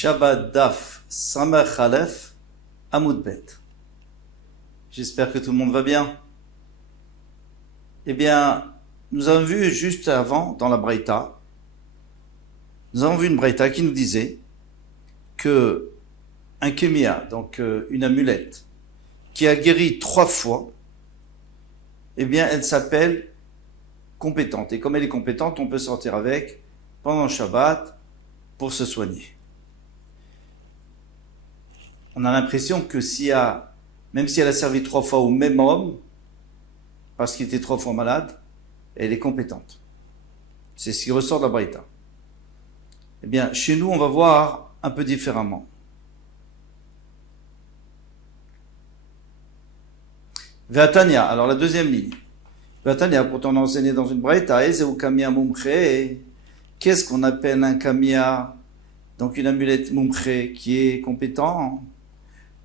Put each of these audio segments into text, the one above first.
Shabbat Daf Samer Khalef Amoud Bet. J'espère que tout le monde va bien. Eh bien, nous avons vu juste avant, dans la Braïta, nous avons vu une Braïta qui nous disait que un kémia, donc une amulette, qui a guéri 3 fois, eh bien, elle s'appelle compétente. Et comme elle est compétente, on peut sortir avec pendant le Shabbat pour se soigner. On a l'impression que même si elle a servi 3 fois au même homme, parce qu'il était 3 fois malade, elle est compétente. C'est ce qui ressort de la Braïta. Eh bien, chez nous, on va voir un peu différemment. Ve'atania, alors la deuxième ligne. Ve'atania, pourtant on a enseigné dans une Braïta, Ezeu kamia mumche. Qu'est-ce qu'on appelle un kamia? Donc une amulette mumche qui est compétent.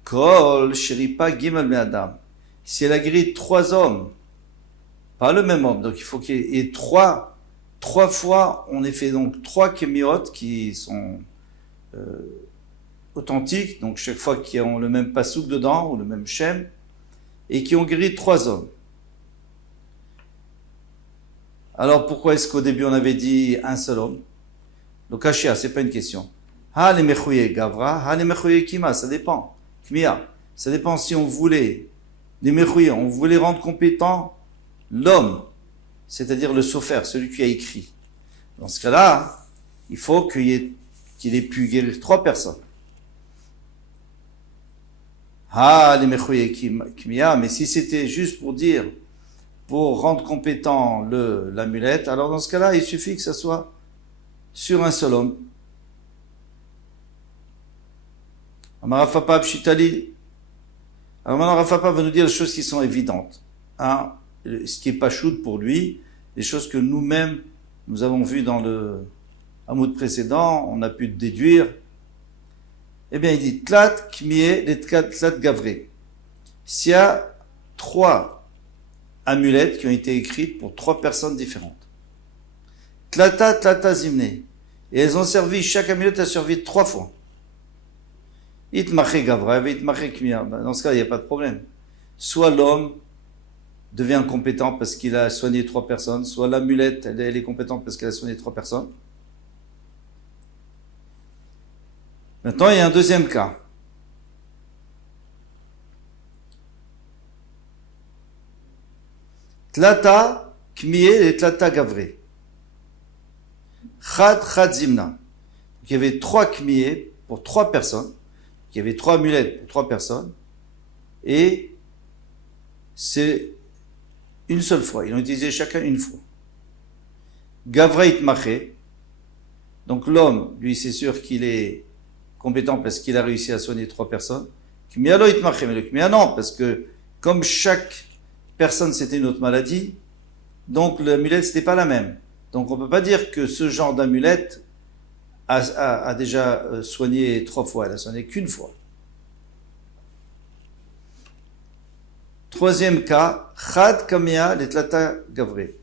Kol sheripa gimel me'adam. Si elle a guéri 3 hommes, pas le même homme, donc il faut qu'il y ait 3 fois, on ait fait donc 3 kémiot qui sont authentiques, donc chaque fois qui ont le même pasouk dedans, ou le même shem, et qui ont guéri 3 hommes. Alors pourquoi est-ce qu'au début on avait dit un seul homme? Donc Ashia, c'est pas une question. Ha le mechouye gavra, ha le mechouye kima, ça dépend. Kmia, ça dépend si on voulait, les mechouye, on voulait rendre compétent l'homme, c'est-à-dire le sofer, celui qui a écrit. Dans ce cas-là, il faut qu'il ait pu guérir 3 personnes. Ah, les mechouye kmia, mais si c'était juste pour rendre compétent l'amulette, alors dans ce cas-là, il suffit que ça soit sur un seul homme. Amarafapa pshitali. Alors maintenant, Rafapa va nous dire les choses qui sont évidentes. Hein, ce qui est pas choute pour lui, les choses que nous-mêmes, nous avons vues dans le hamoud précédent, on a pu déduire. Eh bien, il dit, tlat kmié, les tlat gavré. S'il y a 3 amulettes qui ont été écrites pour 3 personnes différentes. Tlata zimne. Et elles ont servi, chaque amulette a servi 3 fois. Itmaché gavra, itmaché kmiya. Dans ce cas, il n'y a pas de problème. Soit l'homme devient compétent parce qu'il a soigné 3 personnes, soit l'amulette, elle est compétente parce qu'elle a soigné 3 personnes. Maintenant, il y a un deuxième cas. Tlata kmiye et tlata gavré. Chad zimna. Il y avait 3 kmiye pour 3 personnes. Il y avait 3 amulettes pour 3 personnes. Et c'est une seule fois. Ils ont utilisé chacun une fois. Gavra itmaché. Donc l'homme, lui, c'est sûr qu'il est compétent parce qu'il a réussi à soigner 3 personnes. Kmiya lo itmaché. Mais le kmiya non, parce que comme chaque personne c'était une autre maladie, donc l'amulette c'était pas la même. Donc on peut pas dire que ce genre d'amulette a déjà soigné 3 fois, elle a soigné qu'une fois. Troisième cas, Chad Kamia les Tlata Gavré.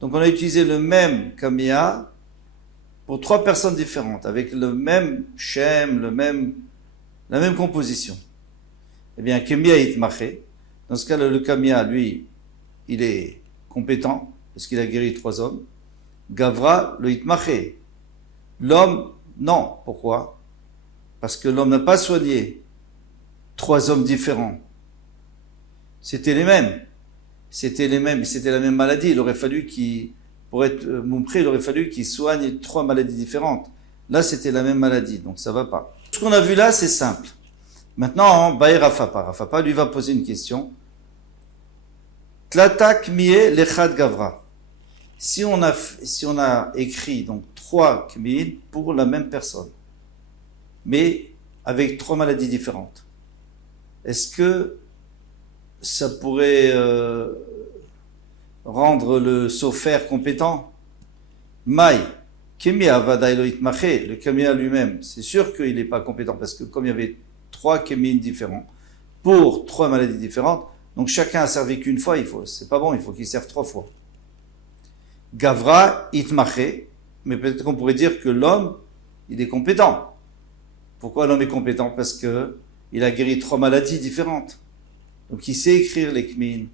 Donc on a utilisé le même Kamia pour 3 personnes différentes, avec le même shem, la même composition. Eh bien, Kamia itmaché. Dans ce cas, le Kamia, lui, il est compétent, parce qu'il a guéri 3 hommes. Gavra, le itmaché. L'homme, non. Pourquoi? Parce que l'homme n'a pas soigné 3 hommes différents. C'était les mêmes, c'était la même maladie. Il aurait fallu pour être moumpré, il aurait fallu qu'il soigne 3 maladies différentes. Là, c'était la même maladie, donc ça va pas. Ce qu'on a vu là, c'est simple. Maintenant, Baï Rafapa lui va poser une question. Tlatak miye lechad gavra. Si on a écrit donc 3 kmil pour la même personne, mais avec 3 maladies différentes, est-ce que ça pourrait rendre le sofer compétent? Maï, Kemia vadaïlo itmaché, le Kemia lui-même, c'est sûr qu'il n'est pas compétent parce que comme il y avait 3 kémines différents pour 3 maladies différentes, donc chacun a servi qu'une fois, c'est pas bon, il faut qu'il serve 3 fois. Gavra itmaché, mais peut-être qu'on pourrait dire que l'homme, il est compétent. Pourquoi l'homme est compétent? Parce que il a guéri 3 maladies différentes. Donc il sait écrire les kmin.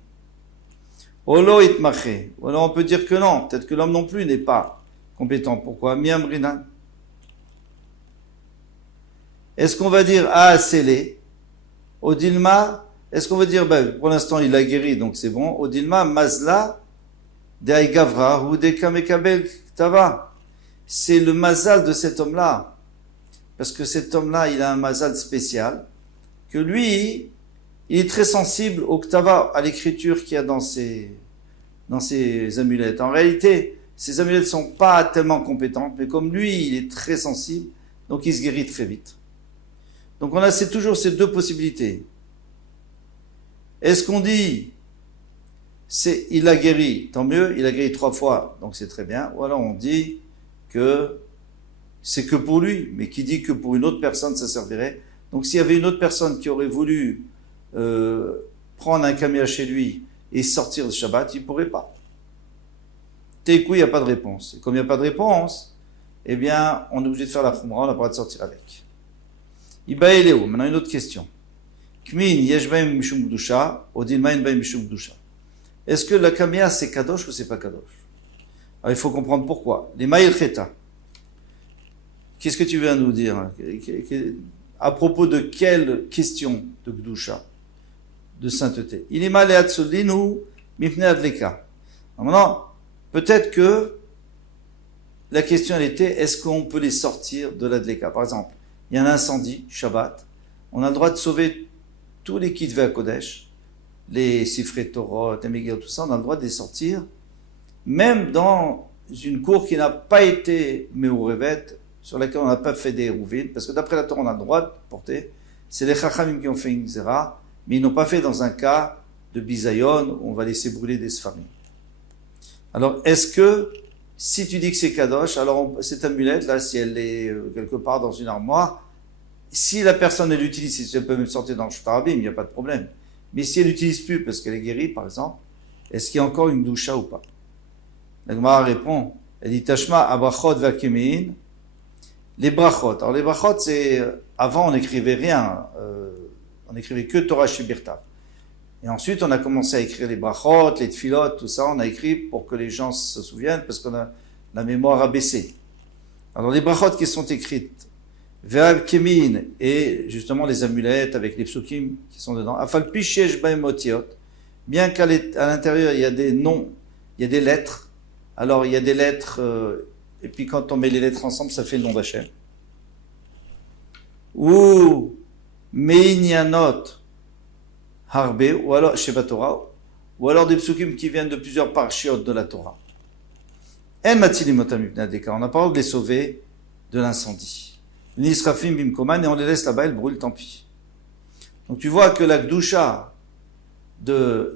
Olo itmaché. Ou alors on peut dire que non. Peut-être que l'homme non plus n'est pas compétent. Pourquoi? Miamrinan. Est-ce qu'on va dire ah c'est Odilma? Est-ce qu'on va dire pour l'instant il a guéri donc c'est bon. Odilma mazla de Aïgavra ou de Kamekabel Tava. C'est le mazal de cet homme-là. Parce que cet homme-là, il a un mazal spécial. Que lui, il est très sensible au ktava, à l'écriture qu'il y a dans ses amulettes. En réalité, ces amulettes ne sont pas tellement compétentes, mais comme lui, il est très sensible, donc il se guérit très vite. Donc on a toujours ces deux possibilités. Est-ce qu'on dit, il a guéri, tant mieux, il a guéri 3 fois, donc c'est très bien. Ou alors on dit que c'est que pour lui, mais qui dit que pour une autre personne ça servirait. Donc s'il y avait une autre personne qui aurait voulu prendre un caméa chez lui et sortir le Shabbat, il ne pourrait pas. Tékou, il n'y a pas de réponse. Et comme il n'y a pas de réponse, eh bien, on est obligé de faire la khumra, on n'a pas le droit de sortir avec. Iba Eléo, maintenant une autre question. Kmin yeshbaim mishum gdusha, odilmain baim mishum gdusha. Est-ce que la caméa c'est kadosh ou c'est pas kadosh? Alors il faut comprendre pourquoi. Les maïl cheta. Qu'est-ce que tu viens de nous dire? À propos de quelle question de Gdusha, de sainteté? Il est malé atsolinu mipne adleka. Maintenant, peut-être que la question elle était, est-ce qu'on peut les sortir de l'adleka? Par exemple, il y a un incendie, Shabbat, on a le droit de sauver tous les kitvei à Kodesh, les Sifrei Torah, les Megillah, tout ça, on a le droit de les sortir, même dans une cour qui n'a pas été Meurevet, sur laquelle on n'a pas fait des Hérouvines, parce que d'après la Torah, on a le droit de porter. C'est les Chachamim qui ont fait une zera, mais ils n'ont pas fait dans un cas de bisayon où on va laisser brûler des Sfarim. Alors, est-ce que, si tu dis que c'est Kadosh, alors cette amulette, là, si elle est quelque part dans une armoire, si la personne, elle l'utilise, si elle peut même sortir dans le Shtarabim, il n'y a pas de problème. Mais si elle l'utilise plus parce qu'elle est guérie, par exemple, est-ce qu'il y a encore une doucha ou pas? La Gemara répond, elle dit, Tashma abrachot vakemin. Les brachot. Alors les brachot, c'est avant on n'écrivait rien, on n'écrivait que Torah Shebirtav. Et ensuite on a commencé à écrire les brachot, les tfilot, tout ça, on a écrit pour que les gens se souviennent parce qu'on a la mémoire abaissée. Alors les brachot qui sont écrites, Ve'av kemin et justement les amulettes avec les psukim qui sont dedans. Afal pishesh baim otiot, bien qu'à l'intérieur il y a des noms, il y a des lettres. Alors il y a des lettres. Et puis quand on met les lettres ensemble, ça fait le nom d'Hachem. Ou Meinyanot Harbe, ou alors Sheba Torah, ou alors des psukim qui viennent de plusieurs parshiot de la Torah. En Matilimotam ibn Adeka, on n'a pas le droit de les sauver de l'incendie. Nisrafim bimkoman, et on les laisse là-bas, elles brûlent, tant pis. Donc tu vois que la Gdusha des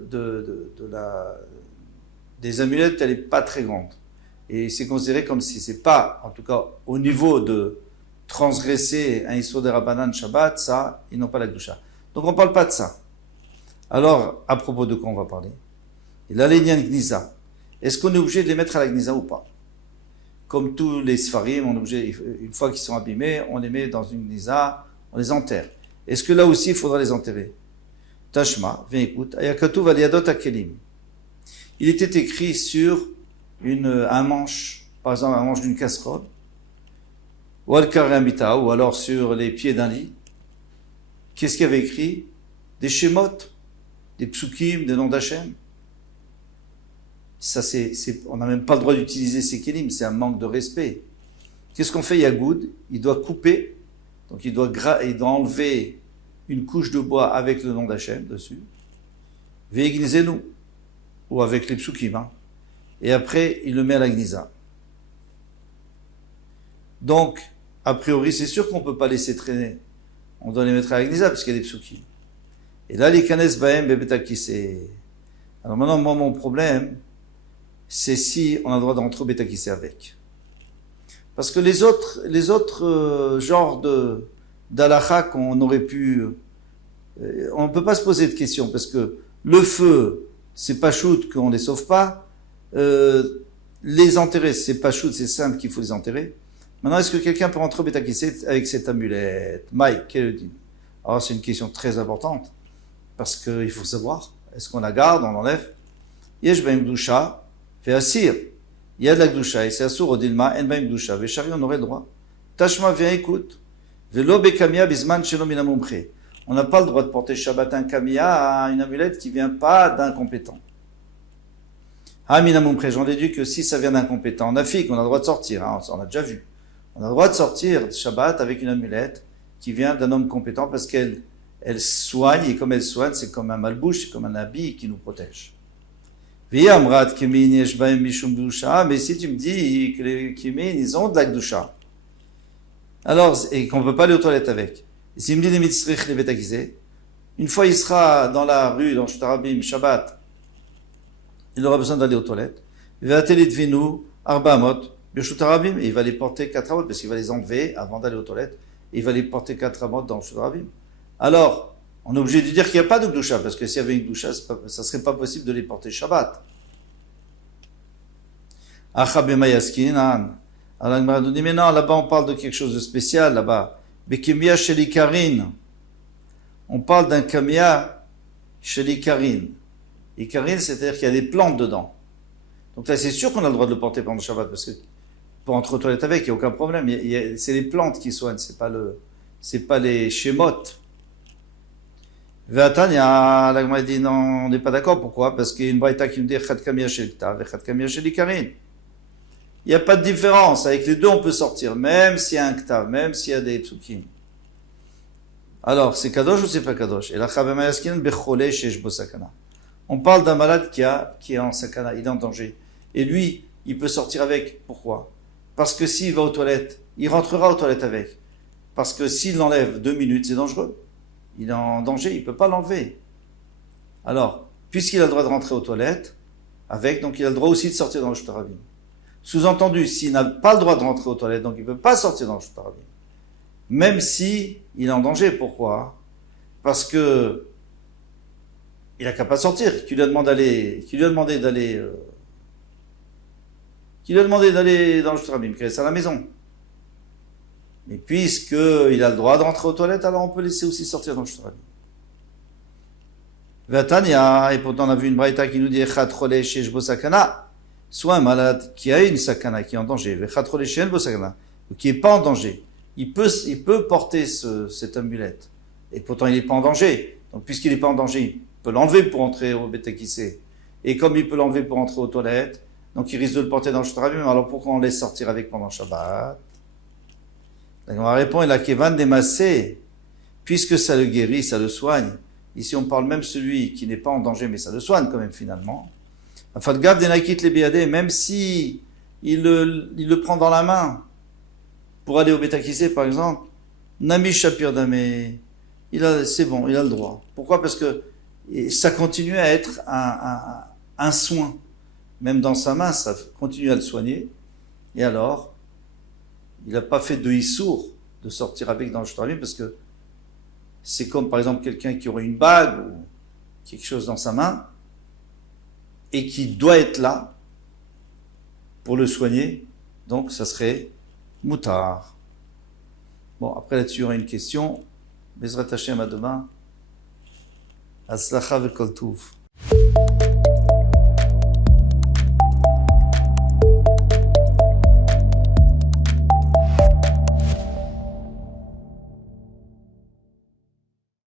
amulettes, elle n'est pas très grande. Et c'est considéré comme si c'est pas, en tout cas, au niveau de transgresser un Issur de Rabbanan Shabbat, ça, ils n'ont pas la Gdusha. Donc on ne parle pas de ça. Alors, à propos de quoi on va parler? Et là, les Nyan Gniza. Est-ce qu'on est obligé de les mettre à la Gniza ou pas? Comme tous les Sfarim, on est obligé, une fois qu'ils sont abîmés, on les met dans une Gniza, on les enterre. Est-ce que là aussi, il faudra les enterrer? Tashma, viens écoute, Ayakatu Valiadot Akelim. Il était écrit sur un manche, par exemple un manche d'une casserole, ou al-karamita, ou alors sur les pieds d'un lit. Qu'est-ce qu'il y avait écrit? Des shemot, des psukim, des noms d'Hachem. Ça, on n'a même pas le droit d'utiliser ces kelim, c'est un manque de respect. Qu'est-ce qu'on fait? Yagoud, il doit couper, donc il doit enlever une couche de bois avec le nom d'Hachem dessus, ve'egnizenu, ou avec les psukim, hein. Et après, il le met à la Gniza. Donc, a priori, c'est sûr qu'on ne peut pas laisser traîner. On doit les mettre à la Gniza, parce qu'il y a des psukim. Et là, les kanes baem bebetakise. Alors maintenant, moi, mon problème, c'est si on a le droit d'entrer betakise avec. Parce que les autres genres d'alacha qu'on aurait pu... on ne peut pas se poser de questions, parce que le feu, c'est pas shoot qu'on les sauve pas. Les enterrer, c'est pas shoot, c'est simple qu'il faut les enterrer. Maintenant, est-ce que quelqu'un peut rentrer au Beth HaKisei avec cette amulette? Mike, quel est le din? Alors, c'est une question très importante, parce qu'il faut savoir, est-ce qu'on la garde, on l'enlève? Yesh baim gdusha, fait assir. Il y a de la gdusha, et c'est assur au dilma, en baim gdusha, veshari, on aurait le droit. Tashma, viens, écoute. Velo bekamia bisman shelo min hamumche. On n'a pas le droit de porter Shabbat un kamia à une amulette qui vient pas d'un compétent. Ah, min hamumche, j'en déduis que si ça vient d'un compétent, on a fait qu'on a le droit de sortir, hein, on a déjà vu. On a le droit de sortir Shabbat avec une amulette qui vient d'un homme compétent parce qu'elle soigne, et comme elle soigne, c'est comme un malbouche, c'est comme un habit qui nous protège. Mais si tu me dis que les kimin, ils ont de la gdusha, alors, et qu'on ne peut pas aller aux toilettes avec, et s'il me dit les mitzrich, les Beth HaKisei, une fois il sera dans la rue, dans Shtarabim, Shabbat, il aura besoin d'aller aux toilettes, il va atteler Dvinu, Arba Amot, Birshut et il va les porter 4 amot, parce qu'il va les enlever avant d'aller aux toilettes, et il va les porter 4 amot dans Birshut Harabim. Alors, on est obligé de dire qu'il n'y a pas de gdusha, parce que s'il y avait une gdusha, ça ne serait pas possible de les porter Shabbat. Achabema Yaskinan. Alors, il nous dit, mais non, là-bas, on parle de quelque chose de spécial, là-bas. Bekemia Shelikarin. On parle d'un kamia Shelikarin. Ikarin, c'est-à-dire qu'il y a des plantes dedans. Donc là, c'est sûr qu'on a le droit de le porter pendant le Shabbat, parce que pour entrer aux toilettes avec, il n'y a aucun problème. C'est les plantes qui soignent, c'est pas les shémotes. Ve'atanya, la Gemara dit non, on n'est pas d'accord. Pourquoi? Parce qu'il y a une braïta qui nous dit Chad Kamia Shel Ktav et Chad Kamia Shel Ikarin. Il n'y a pas de différence. Avec les deux, on peut sortir, même s'il y a un Ktav, même s'il y a des psukim. Alors, c'est Kadosh ou c'est pas Kadosh? Et la Chavema Yaskin Bechole Shesh Bo Sakana. On parle d'un malade qui est en sakana, il est en danger. Et lui, il peut sortir avec. Pourquoi? Parce que s'il va aux toilettes, il rentrera aux toilettes avec. Parce que s'il l'enlève 2 minutes, c'est dangereux. Il est en danger, il ne peut pas l'enlever. Alors, puisqu'il a le droit de rentrer aux toilettes avec, donc il a le droit aussi de sortir dans le Shtarabim. Sous-entendu, s'il n'a pas le droit de rentrer aux toilettes, donc il ne peut pas sortir dans le Shtarabim. Même si il est en danger. Pourquoi? Parce que il n'a qu'à pas sortir, qui lui a demandé d'aller dans le Shtarabim, qu'il reste à la maison. Mais puisqu'il a le droit de rentrer aux toilettes, alors on peut laisser aussi sortir dans le Shtarabim. Vatania, et pourtant on a vu une braïta qui nous dit Echad Choleh Shesh Bo Sakana, soit un malade qui a une sakana, qui est en danger, Echad Choleh Shesh Bo Sakana, ou qui n'est pas en danger, il peut porter cette amulette, et pourtant il n'est pas en danger. Donc puisqu'il n'est pas en danger, il peut l'enlever pour entrer au Beth HaKisei. Et comme il peut l'enlever pour entrer aux toilettes, donc il risque de le porter dans le Shtarabim, alors pourquoi on laisse sortir avec pendant Shabbat? Donc on va répondre, il a Kevan Demassé, puisque ça le guérit, ça le soigne. Ici on parle même celui qui n'est pas en danger, mais ça le soigne quand même finalement. Afadgav Denakit le Biadé, même si il le prend dans la main pour aller au Beth HaKisei par exemple, Nami Shapir Damé, c'est bon, il a le droit. Pourquoi? Parce que ça continue à être un soin. Même dans sa main, ça continue à le soigner. Et alors, il n'a pas fait de issour de sortir avec dans le Shtarabim parce que c'est comme par exemple quelqu'un qui aurait une bague ou quelque chose dans sa main et qui doit être là pour le soigner. Donc, ça serait moutard. Bon, après là-dessus, il y aura une question. Bezrat Hashem à demain. Aslacha v'kol touv.